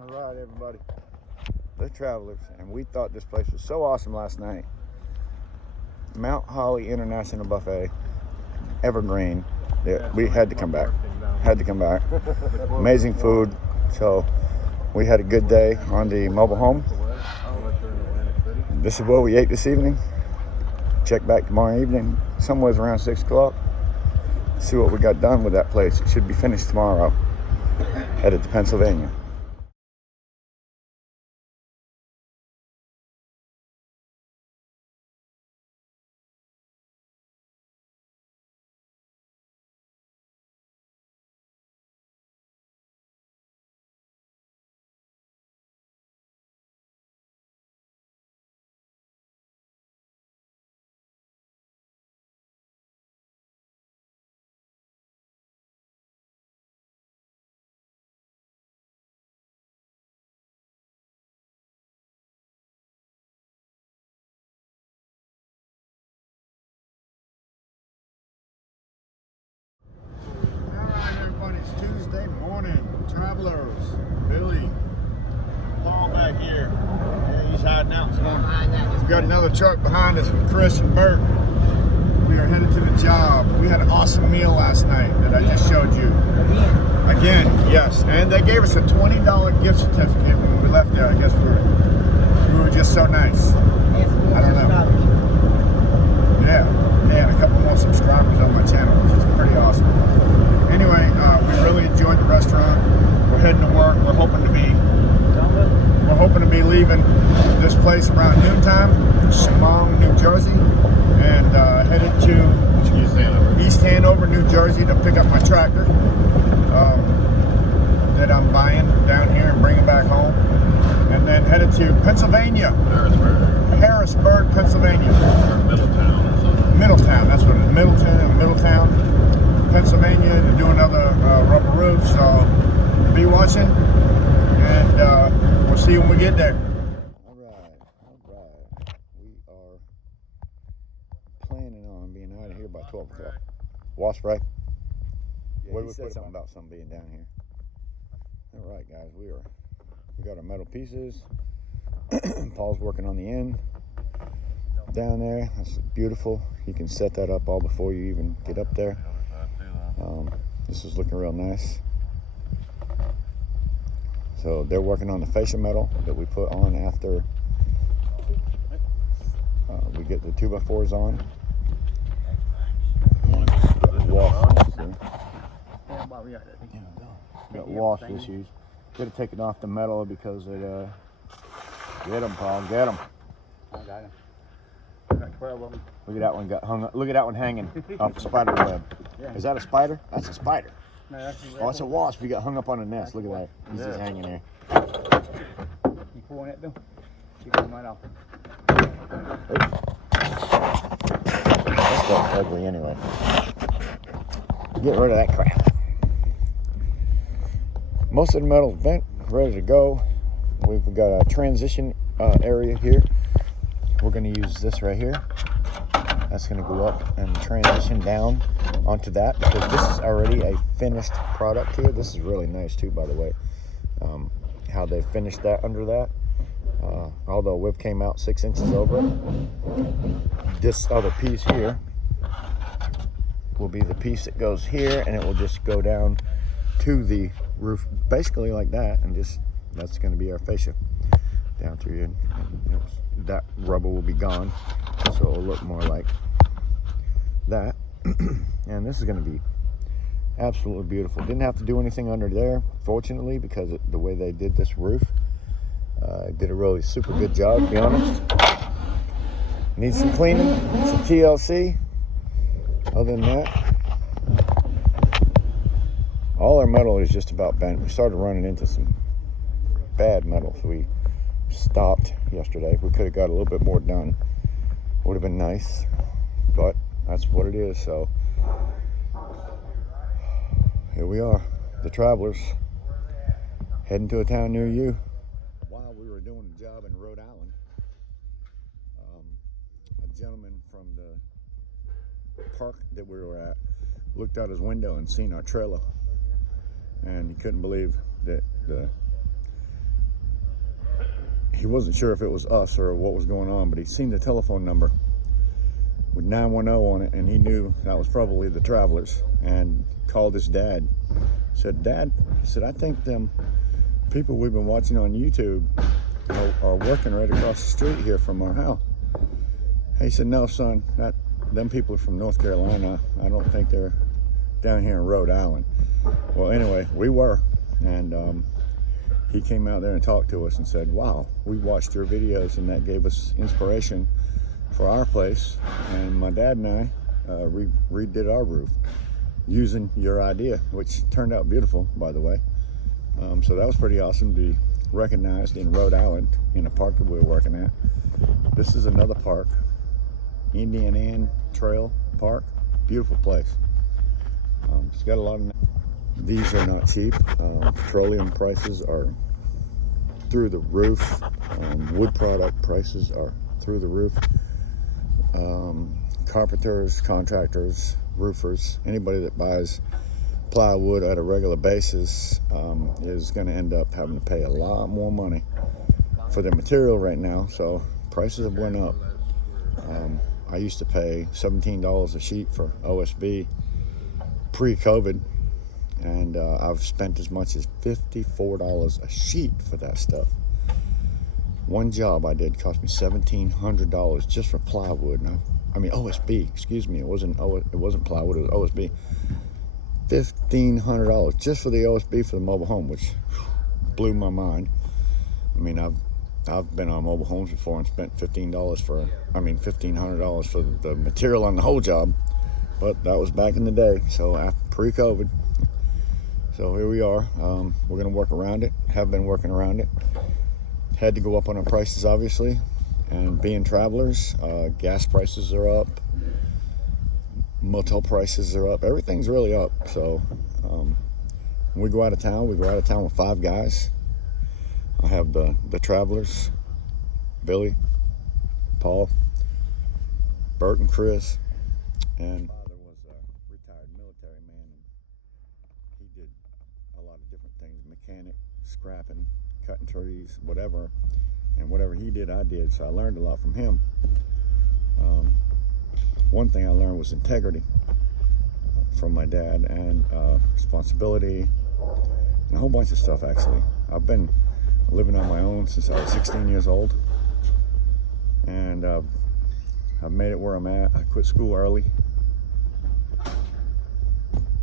All right, everybody. The Travelers, and we thought this place was so awesome last night. Mount Holly International Buffet, Evergreen. Yeah, we had to come back. Amazing food. So we had a good day on the mobile home. This is what we ate this evening. Check back tomorrow evening, somewhere around 6 o'clock. See what we got done with that place. It should be finished tomorrow. Headed to Pennsylvania. It's Tuesday morning. Travelers, Billy, Paul back here. Yeah, he's hiding out. We've got another truck behind us with Chris and Bert. We are headed to the job. We had an awesome meal last night that I just showed you. Again, yes. And they gave us a $20 gift certificate when we left there. I guess we were just so nice. I don't know. Yeah, they had a couple more subscribers on my channel, which is pretty awesome. Anyway, we really enjoyed the restaurant. We're heading to work. We're hoping to be leaving this place around noontime, Shamong, New Jersey, and headed to East Hanover, New Jersey, to pick up my tractor that I'm buying down here and bringing back home, and then headed to Pennsylvania, Harrisburg, Pennsylvania, Middletown. That's what it is, Middletown, Pennsylvania, to do another rubber roof. So be watching, and we'll see you when we get there. All right. We are planning on being out of here by 12 o'clock. Wasp, right? Yeah, what did we said something about something being down here. All right, guys, we got our metal pieces. Paul's working on the end down there. That's beautiful. You can set that up all before you even get up there. This is looking real nice. So they're working on the fascia metal that we put on after we get the 2x4s on. Got wash issues. Gotta take it off the metal because it get them, Paul, get them. I got him. I got 12 of them. Look at that one got hung up. Look at that one hanging off the spider web. Yeah. Is that a spider? That's a spider. No, that's a wasp. We got hung up on a nest. Look at that. He's just hanging there. You pulling it, Bill? You got mine off. That's so ugly anyway. Get rid of that crap. Most of the metal's bent, ready to go. We've got a transition area here. We're going to use this right here. That's going to go up and transition down onto that, because this is already a finished product here. This is really nice too, by the way, how they finished that under that. Although whip came out 6 inches over it. This other piece here will be the piece that goes here, and it will just go down to the roof, basically like that, and just that's going to be our fascia down through here. And that rubber will be gone, so it will look more like that. And this is going to be absolutely beautiful. Didn't have to do anything under there, fortunately, because the way they did this roof, did a really super good job, to be honest. Needs some cleaning, some TLC. Other than that, all our metal is just about bent. We started running into some bad metal, so we stopped yesterday. We could have got a little bit more done. Would have been nice, but that's what it is. So here we are, the Travelers, heading to a town near you. While we were doing a job in Rhode Island, a gentleman from the park that we were at looked out his window and seen our trailer, and he couldn't believe that he wasn't sure if it was us or what was going on, but he seen the telephone number with 910 on it, and he knew that was probably the Travelers, and called his dad. Said, "Dad," he said, "I think them people we've been watching on YouTube are working right across the street here from our house." He said, "No, son, them people are from North Carolina. I don't think they're down here in Rhode Island." Well, anyway, we were, and he came out there and talked to us and said, "Wow, we watched your videos, and that gave us inspiration for our place, and my dad and I redid our roof using your idea," which turned out beautiful, by the way. So that was pretty awesome to be recognized in Rhode Island in a park that we were working at. This is another park, Indian Ann Trail Park. Beautiful place. It's got a lot of... These are not cheap. Petroleum prices are through the roof. Wood product prices are through the roof. Carpenters, contractors, roofers, anybody that buys plywood at a regular basis is going to end up having to pay a lot more money for the material right now. So prices have went up. I used to pay $17 a sheet for OSB pre-COVID, and I've spent as much as $54 a sheet for that stuff. One job I did cost me $1,700 just for plywood. I mean OSB, excuse me. It wasn't plywood, it was OSB. $1,500 just for the OSB for the mobile home, which blew my mind. I mean, I've been on mobile homes before and spent $1,500 for the material on the whole job, but that was back in the day. So after pre-COVID, so here we are. We're gonna work around it. Have been working around it. Had to go up on our prices, obviously, and being Travelers, gas prices are up, motel prices are up, everything's really up. So when we go out of town with 5 guys. I have the Travelers, Billy, Paul, Bert, and Chris, and my father was a retired military man, and he did a lot of different things: mechanic, scrapping, cutting trees, whatever. And whatever he did, I did. So I learned a lot from him. One thing I learned was integrity from my dad, and responsibility, and a whole bunch of stuff, actually. I've been living on my own since I was 16 years old, and I've made it where I'm at. I quit school early.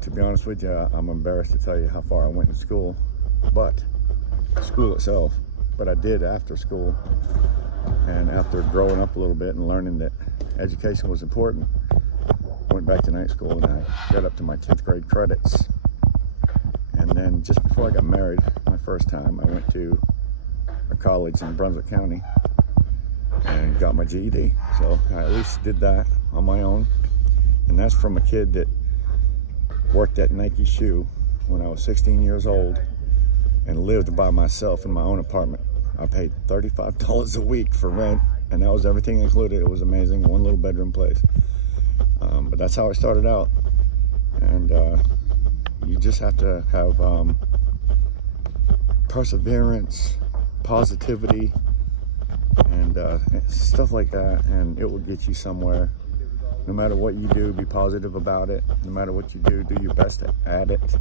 To be honest with you, I'm embarrassed to tell you how far I went to school, but school itself. But I did after school, and after growing up a little bit and learning that education was important, went back to night school, and I got up to my 10th grade credits. And then just before I got married, my first time, I went to a college in Brunswick County and got my GED. So I at least did that on my own. And that's from a kid that worked at Nike Shoe when I was 16 years old and lived by myself in my own apartment. I paid $35 a week for rent, and that was everything included. It was amazing, 1 little bedroom place. But that's how I started out. And you just have to have perseverance, positivity, and stuff like that, and it will get you somewhere. No matter what you do, be positive about it. No matter what you do your best at it,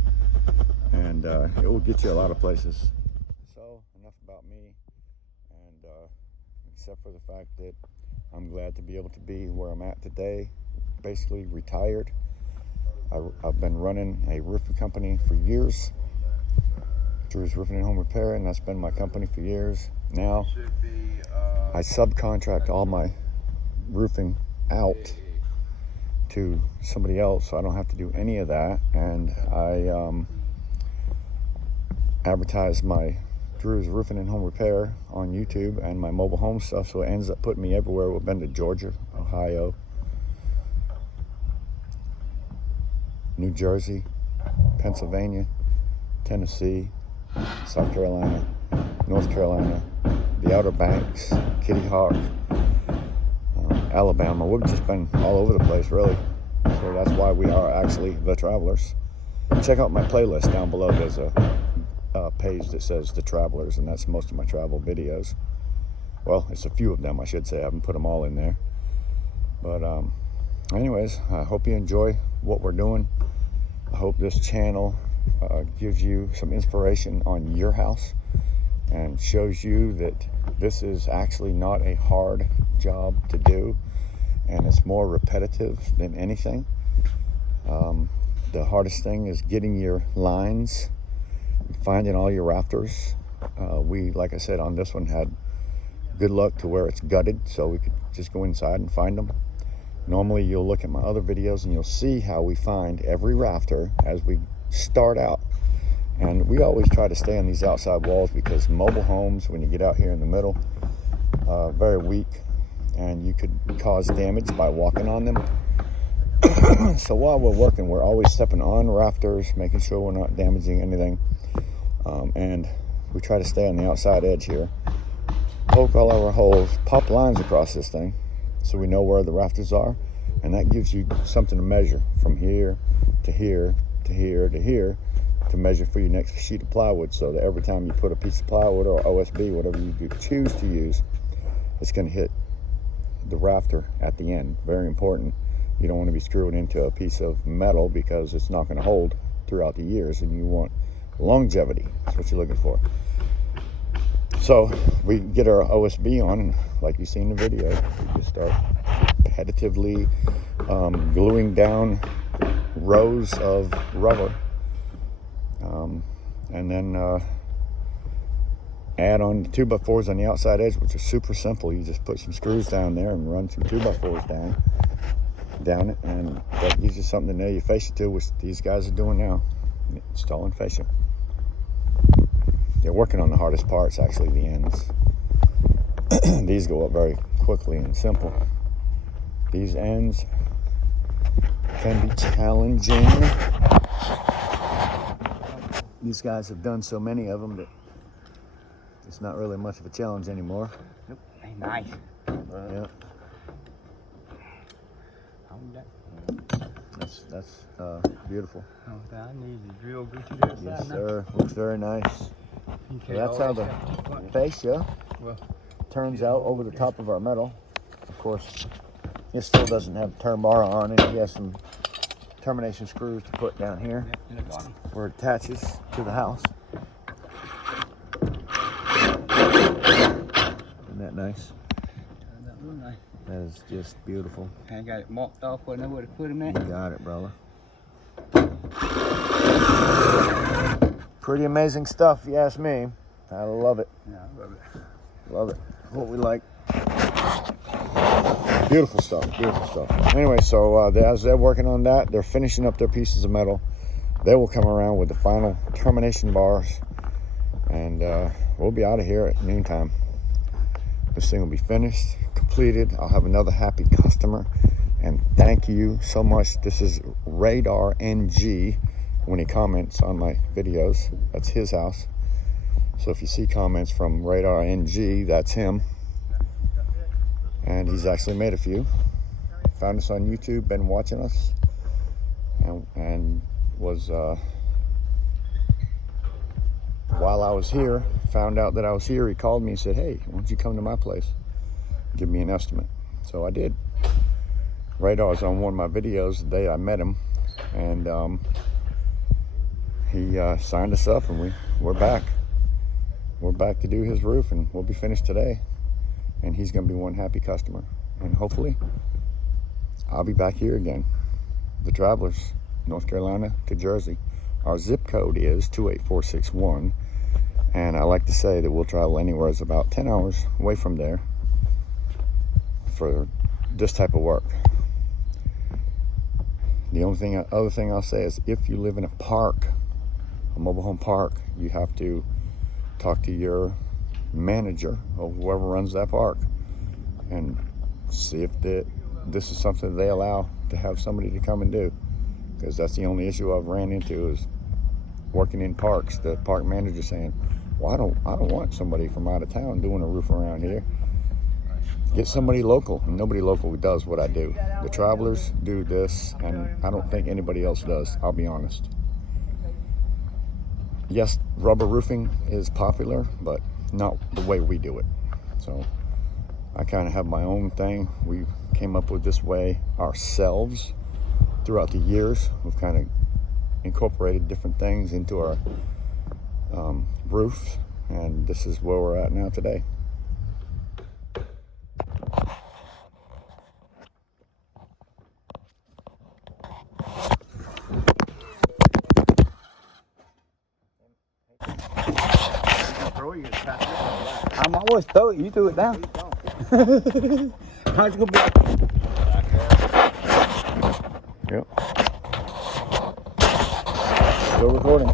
and it will get you a lot of places. So enough about me, and except for the fact that I'm glad to be able to be where I'm at today, basically retired. I've been running a roofing company for years, Drew's Roofing and Home Repair, and that's been my company for years. Now I subcontract all my roofing out to somebody else, so I don't have to do any of that, and I advertise my Drew's Roofing and Home Repair on YouTube and my mobile home stuff, so it ends up putting me everywhere. We've been to Georgia, Ohio, New Jersey, Pennsylvania, Tennessee, South Carolina, North Carolina, the Outer Banks, Kitty Hawk, Alabama. We've just been all over the place, really. So that's why we are actually the Travelers. Check out my playlist down below. There's a page that says The Travelers, and that's most of my travel videos. Well, it's a few of them, I should say. I haven't put them all in there. But anyways, I hope you enjoy what we're doing. I hope this channel gives you some inspiration on your house and shows you that this is actually not a hard job to do, and it's more repetitive than anything. The hardest thing is getting your lines, finding all your rafters. We, like I said, on this one had good luck to where it's gutted, so we could just go inside and find them. Normally you'll look at my other videos and you'll see how we find every rafter as we start out. And we always try to stay on these outside walls because mobile homes, when you get out here in the middle, very weak, and you could cause damage by walking on them. So while we're working, we're always stepping on rafters, making sure we're not damaging anything. And we try to stay on the outside edge here. Poke all our holes, pop lines across this thing so we know where the rafters are. And that gives you something to measure from here to here to here to here to measure for your next sheet of plywood, so that every time you put a piece of plywood or OSB, whatever you choose to use, it's going to hit the rafter at the end. Very important. You don't want to be screwing into a piece of metal because it's not going to hold throughout the years, and you want longevity. That's what you're looking for. So we get our OSB on, and like you see in the video, we just start repetitively gluing down rows of rubber, and then add on 2x4s on the outside edge, which is super simple. You just put some screws down there and run some 2x4s down it, and that gives you something to nail your fascia to, which these guys are doing now, installing fascia. They're working on the hardest parts, actually, the ends. These go up very quickly and simple. These ends can be challenging. These guys have done so many of them that it's not really much of a challenge anymore. Nope. Hey, nice. Yeah. That's beautiful. Oh, I need to drill good to the other Yes, side now. sir. Looks very nice. So that's how the fascia turns out over the top of our metal. Of course, it still doesn't have turn bar on it. He has some termination screws to put down here where it attaches to the house. Isn't that nice? That is just beautiful. I got it marked off where I know where to put them at. You got it, brother. Pretty amazing stuff, if you ask me. I love it. Yeah, I love it. Love it. What we like. Beautiful stuff. Beautiful stuff. Anyway, so as they're working on that, they're finishing up their pieces of metal. They will come around with the final termination bars, and we'll be out of here at noontime. This thing will be finished, completed. I'll have another happy customer, and thank you so much. This is Radar NG. When he comments on my videos, that's his house. So if you see comments from Radar NG, that's him. And he's actually made a few. Found us on YouTube, been watching us, and was while I was here, found out that I was here. He called me and said, "Hey, why don't you come to my place? Give me an estimate." So I did. Radar's on one of my videos the day I met him, and he signed us up, and we're back. We're back to do his roof, and we'll be finished today. And he's going to be one happy customer. And hopefully, I'll be back here again. The Travelers, North Carolina to Jersey. Our zip code is 28461. And I like to say that we'll travel anywhere is about 10 hours away from there for this type of work. The only other thing I'll say is if you live in a park, a mobile home park, you have to talk to your manager or whoever runs that park and see if this is something they allow to have somebody to come and do, because that's the only issue I've ran into is working in parks. The park manager saying, well, I don't want somebody from out of town doing a roof around here. Get somebody local. And nobody local does what I do. The Travelers do this, and I don't think anybody else does, I'll be honest. Yes, rubber roofing is popular, but not the way we do it. So I kind of have my own thing. We came up with this way ourselves throughout the years. We've kind of incorporated different things into our roof, and this is where we're at now today. I'm always throw it. You threw it down. How's it gonna be? Yep. Still recording.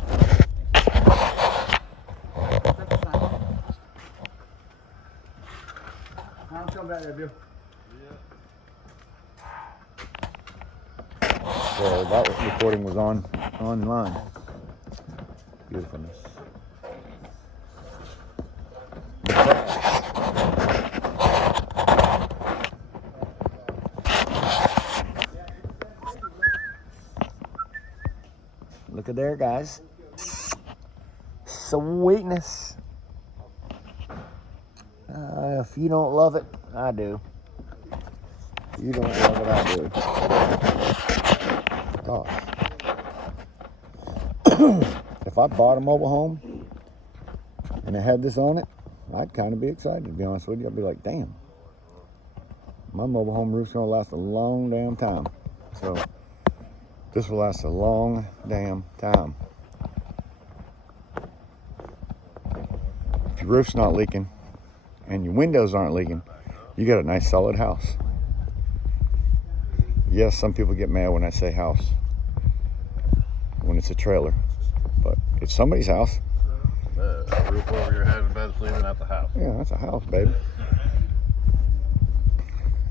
I'll come back there, Bill. So that recording was online. Beautifulness. Look at there, guys. Sweetness. If you don't love it, I do. If you don't love it, I do. Gosh. If I bought a mobile home and it had this on it, I'd kind of be excited, to be honest with you. I'd be like, damn, my mobile home roof's gonna last a long damn time. So this will last a long damn time. If your roof's not leaking and your windows aren't leaking, you got a nice solid house. Yes, some people get mad when I say house, when it's a trailer, but it's somebody's house. Roof over your head and bed sleeping at the house. Yeah, that's a house, baby.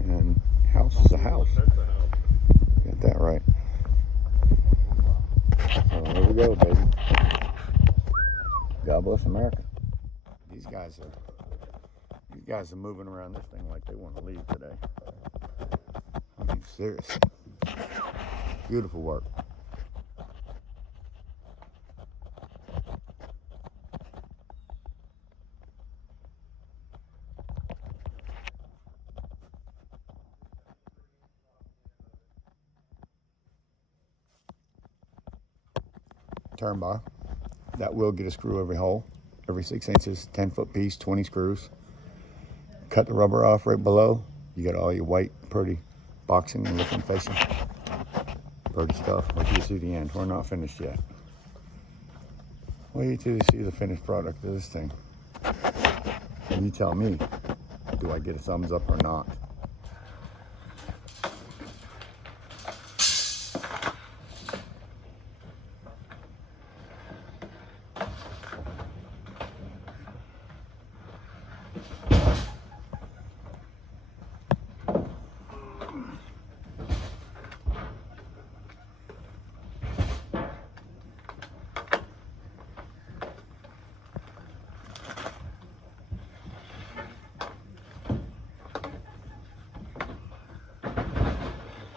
And house is a house. Get that right. So there we go, baby. God bless America. These guys are moving around this thing like they want to leave today. I mean, seriously. Beautiful work. Turn bar. That will get a screw every hole, every 6 inches, 10-foot piece, 20 screws. Cut the rubber off right below. You got all your white, pretty boxing and looking facia. Pretty stuff. Wait till you see the end. We're not finished yet. Wait till you see the finished product of this thing. And you tell me, do I get a thumbs up or not?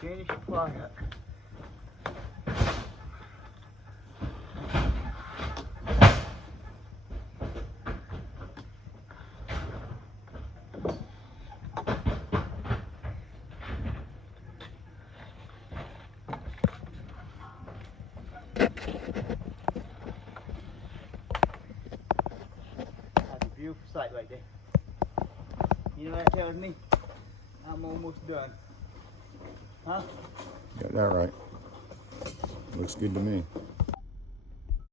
Finish your product. That's a beautiful sight right there. You know what that tells me? I'm almost done. Huh? Got that right. Looks good to me.